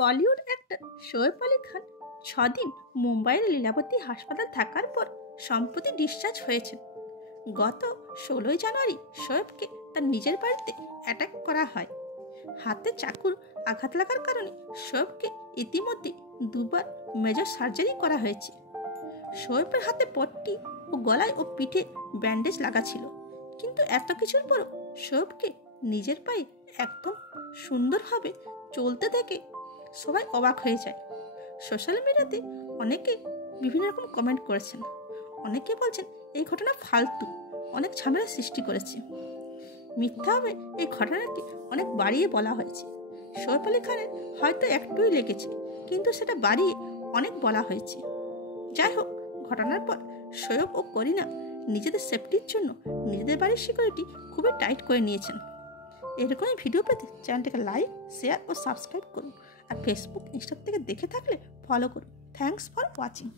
Bollywood actor Shoaib Ali Khan 6 দিন মুম্বাইয়ের লীলাবতী হাসপাতাল থাকার পর সম্প্রতি ডিসচার্জ হয়েছেন। গত 16 জানুয়ারি শোয়েবকে তার নিজের বাড়িতে অ্যাটাক করা হয়। হাতে চাকুর আঘাত লাগার কারণে শোয়েবকে ইতিমধ্যে 2বার মেজর সার্জারি করা হয়েছে। শোয়েবের হাতে পট্টি ও গলায় ও পিঠে ব্যান্ডেজ লাগা ছিল, কিন্তু এত কিছুর পরও শোয়েবকে নিজের পায়ে একদম সুন্দরভাবে চলতে দেখে সবাই অবাক হয়ে যায়। সোশ্যাল মিডিয়াতে অনেকে বিভিন্ন রকম কমেন্ট করেছেন। অনেকে বলছেন এই ঘটনা ফালতু, অনেক ঝামেলা সৃষ্টি করেছে। মিথ্যাভাবে এই ঘটনাটি অনেক বাড়িয়ে বলা হয়েছে। শোয়েব আলী খানের হয়তো একটুই লেগেছে, কিন্তু সেটা বাড়িয়ে অনেক বলা হয়েছে। যাই হোক, ঘটনার পর শোয়েব ও করিনা নিজেদের সেফটির জন্য নিজেদের বাড়ির সিকিউরিটি খুবই টাইট করে নিয়েছেন। এরকমই ভিডিও পেতে চ্যানেলটাকে লাইক, শেয়ার ও সাবস্ক্রাইব করুন। আর ফেসবুক, ইনস্টা থেকে দেখে থাকলে ফলো করুন। Thanks for watching.